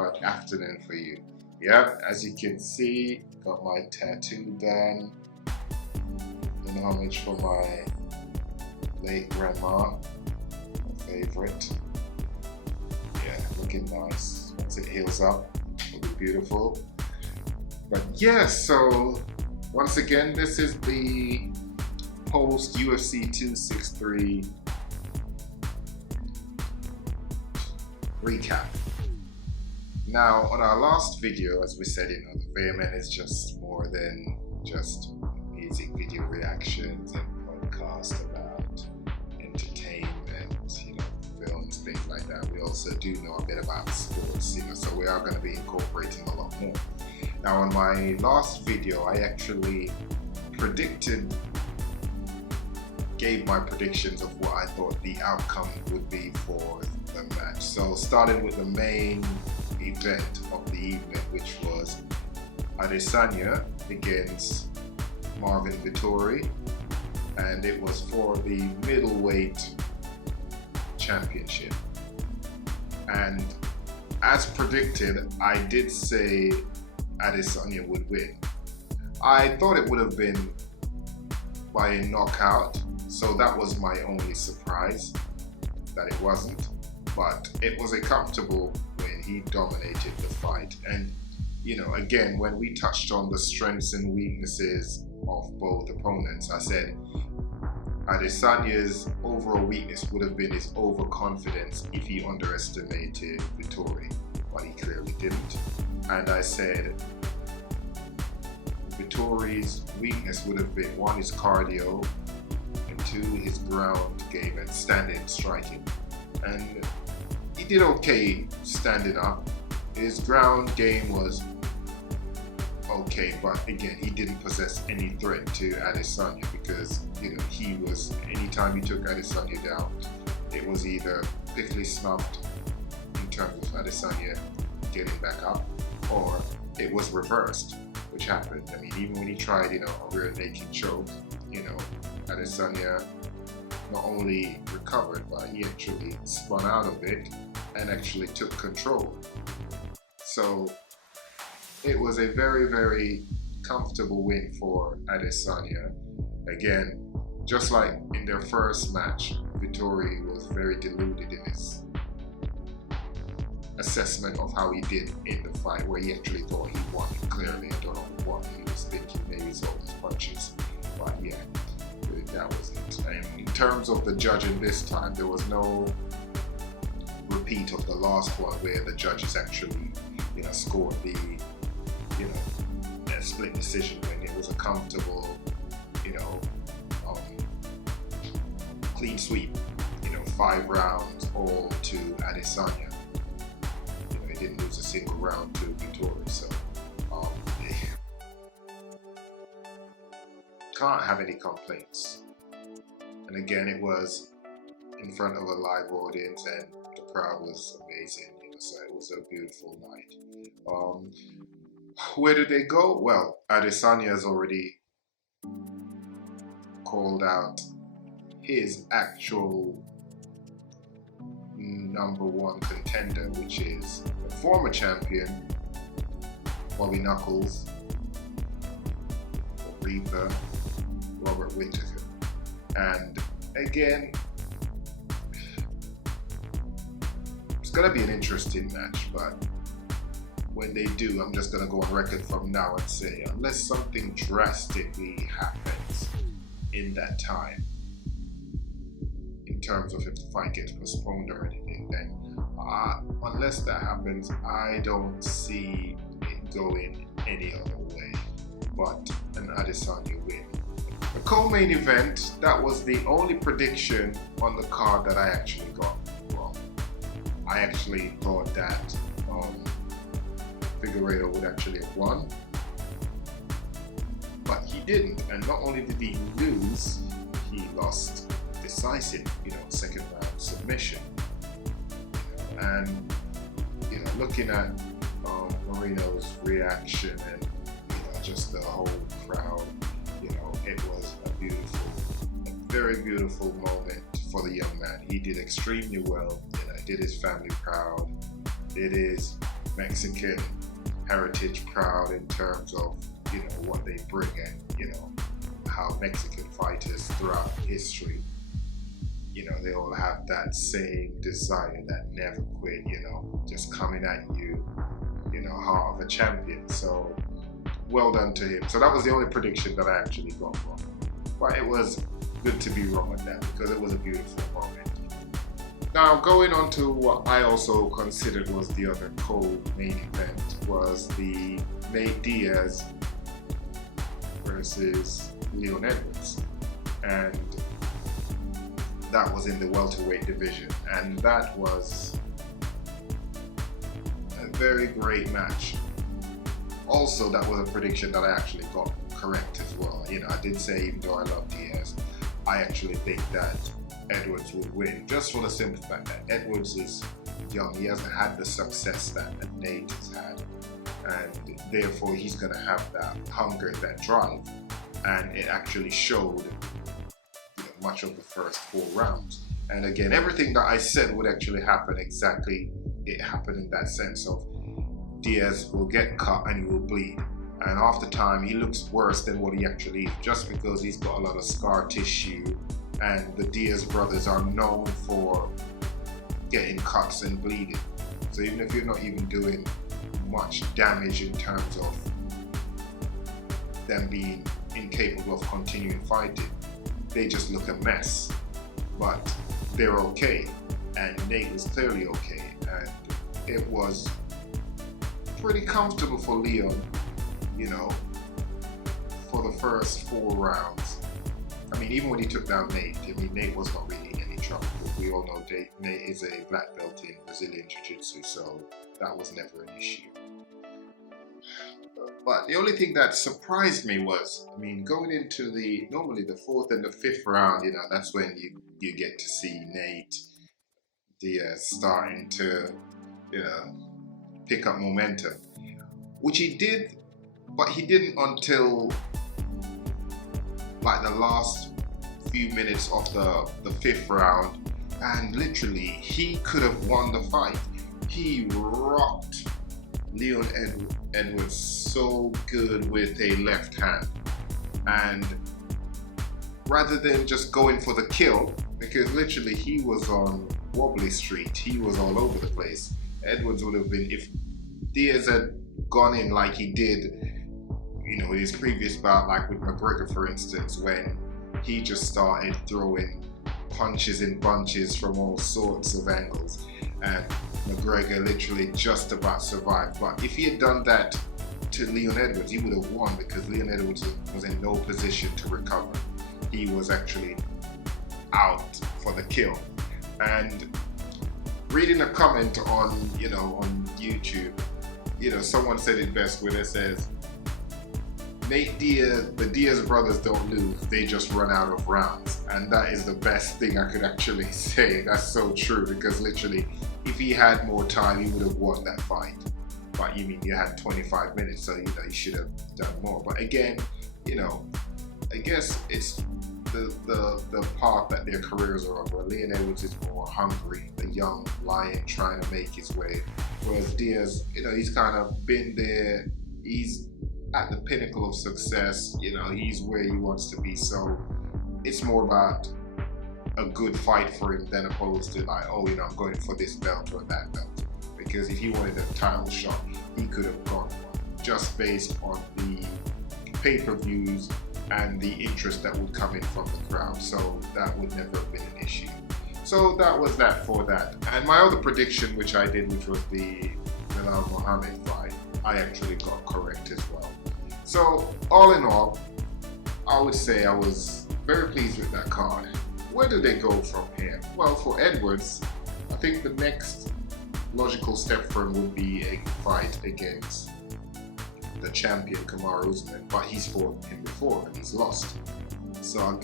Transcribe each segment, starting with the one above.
but afternoon for you. Yeah, as you can see, got my tattoo done in homage for my late grandma, my favorite. Yeah, looking nice. Once it heals up, it'll be beautiful. But yeah, so once again, this is the post UFC 263 recap. Now, on our last video, as we said, the Vehement is just more than just music video reactions and podcasts about entertainment, films, things like that. We also do know a bit about sports, so we are going to be incorporating a lot more. Now, on my last video, I actually gave my predictions of what I thought the outcome would be for the match. So starting with the main event of the evening, which was Adesanya against Marvin Vettori, and it was for the middleweight championship. And as predicted, I did say Adesanya would win. I thought it would have been by a knockout, so that was my only surprise that it wasn't. But it was a comfortable win. He dominated the fight. And, again, when we touched on the strengths and weaknesses of both opponents, I said Adesanya's overall weakness would have been his overconfidence if he underestimated Vettori, but he clearly didn't. And I said Vettori's weakness would have been, one, his cardio, and two, his ground game and standing striking. And he did okay standing up. His ground game was okay, but again, he didn't possess any threat to Adesanya because, he was, anytime he took Adesanya down, it was either quickly snuffed in terms of Adesanya getting back up, or it was reversed, which happened. I mean, even when he tried, a rear naked choke, Adesanya not only recovered, but he actually spun out of it and actually took control. So it was a very, very comfortable win for Adesanya. Again, just like in their first match, Vettori was very deluded in his assessment of how he did in the fight, where he actually thought he won clearly. I don't know what he was thinking, maybe he's all his punches, but yeah, that was it. And in terms of the judging this time, there was no repeat of the last one where the judges actually, scored the, split decision when it was a comfortable, clean sweep, 5 rounds all to Adesanya. He didn't lose a single round to Vettori, so can't have any complaints. And again, it was in front of a live audience, and the crowd was amazing. So it was a beautiful night. Where did they go? Well, Adesanya has already called out his actual number one contender, which is the former champion, Bobby Knuckles, the Reaper, Robert Whittaker. And again, it's going to be an interesting match, but when they do, I'm just going to go on record from now and say, unless something drastically happens in that time, in terms of if the fight gets postponed or anything, then unless that happens, I don't see it going any other way but an Adesanya win. The co-main event, that was the only prediction on the card that I actually got wrong. I actually thought that Figueiredo would actually have won, but he didn't. And not only did he lose, he lost decisive, second round submission. And looking at Moreno's reaction and just the whole crowd, it was a very beautiful moment for the young man. He did extremely well. Did his family proud. Did his Mexican heritage proud in terms of, what they bring, and, how Mexican fighters throughout history, they all have that same desire, that never quit, just coming at you, heart of a champion. So well done to him. So that was the only prediction that I actually got wrong. But it was good to be wrong at that, because it was a beautiful moment. Now, going on to what I also considered was the other co-main event, was the Nate Diaz versus Leon Edwards. And that was in the welterweight division. And that was a very great match. Also, that was a prediction that I actually got correct as well. I did say, even though I love Diaz, I actually think that Edwards would win, just for the simple fact that Edwards is young. He hasn't had the success that Nate has had, and therefore he's going to have that hunger, that drive, and it actually showed much of the first 4 rounds. And again, everything that I said would actually happen, exactly it happened in that sense of Diaz will get cut and he will bleed, and after time he looks worse than what he actually is, just because he's got a lot of scar tissue. And the Diaz brothers are known for getting cuts and bleeding. So even if you're not even doing much damage in terms of them being incapable of continuing fighting, they just look a mess. But they're okay. And Nate was clearly okay. And it was pretty comfortable for Leon, for the first 4 rounds. I mean, even when he took down Nate, Nate was not really in any trouble. We all know Nate is a black belt in Brazilian Jiu-Jitsu, so that was never an issue. But the only thing that surprised me was, going into normally the 4th and the 5th round, that's when you get to see Nate Diaz starting to, pick up momentum, which he did, but he didn't until like the last few minutes of the 5th round, and literally he could have won the fight. He rocked Leon Edwards so good with a left hand, and rather than just going for the kill, because literally he was on wobbly street, he was all over the place. Edwards would have been, if Diaz had gone in like he did in his previous bout, like with McGregor for instance, when he just started throwing punches in bunches from all sorts of angles, and McGregor literally just about survived. But if he had done that to Leon Edwards, he would have won, because Leon Edwards was in no position to recover. He was actually out for the kill. And reading a comment on on YouTube, someone said it best when it says, Nate Diaz, the Diaz brothers don't lose, they just run out of rounds. And that is the best thing I could actually say. That's so true, because literally, if he had more time, he would have won that fight. But you had 25 minutes, so you should have done more. But again, I guess it's the path that their careers are on, where Leon Edwards is more hungry, a young lion trying to make his way, whereas Diaz, he's kind of been there, he's at the pinnacle of success, he's where he wants to be. So it's more about a good fight for him than opposed to like, I'm going for this belt or that belt. Because if he wanted a title shot, he could have got one, just based on the pay-per-views and the interest that would come in from the crowd. So that would never have been an issue. So that was that for that. And my other prediction, which I did, which was the Bilal Muhammad fight, I actually got correct as well. So all in all, I would say I was very pleased with that card. Where do they go from here? Well, for Edwards, I think the next logical step for him would be a fight against the champion Kamaru Usman, but he's fought him before and he's lost. So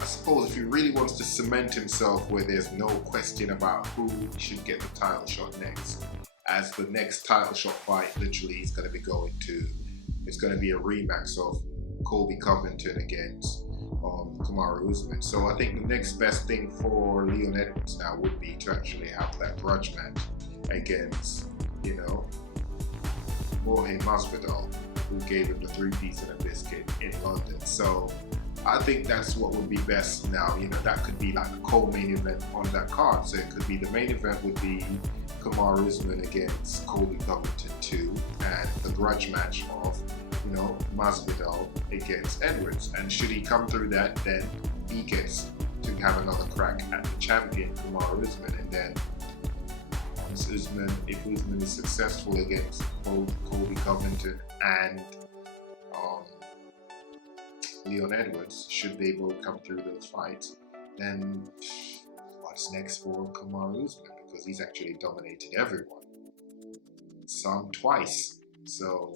I suppose if he really wants to cement himself where there's no question about who should get the title shot next, as the next title shot fight literally is going to be it's going to be a rematch of Colby Covington against Kamaru Usman. So I think the next best thing for Leon Edwards now would be to actually have that grudge match against, Jorge Masvidal, who gave him the 3-piece and a biscuit in London. So I think that's what would be best now. You know, that could be like a co-main event on that card. So it could be the main event would be Kamaru Usman against Colby Covington 2, and the grudge match of, you know, Masvidal against Edwards. And should he come through that, then he gets to have another crack at the champion, Kamaru Usman. And then once Usman, if Usman is successful against both Colby Covington and Leon Edwards, should they both come through those fights, then what's next for Kamaru Usman? Because he's actually dominated everyone, some twice. So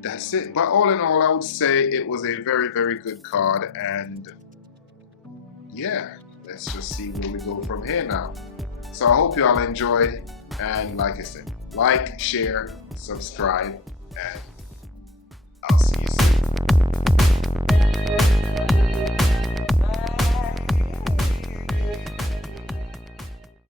that's it. But all in all, I would say it was a very, very good card. And yeah, let's just see where we go from here now. So I hope you all enjoyed. And like I said, like, share, subscribe, and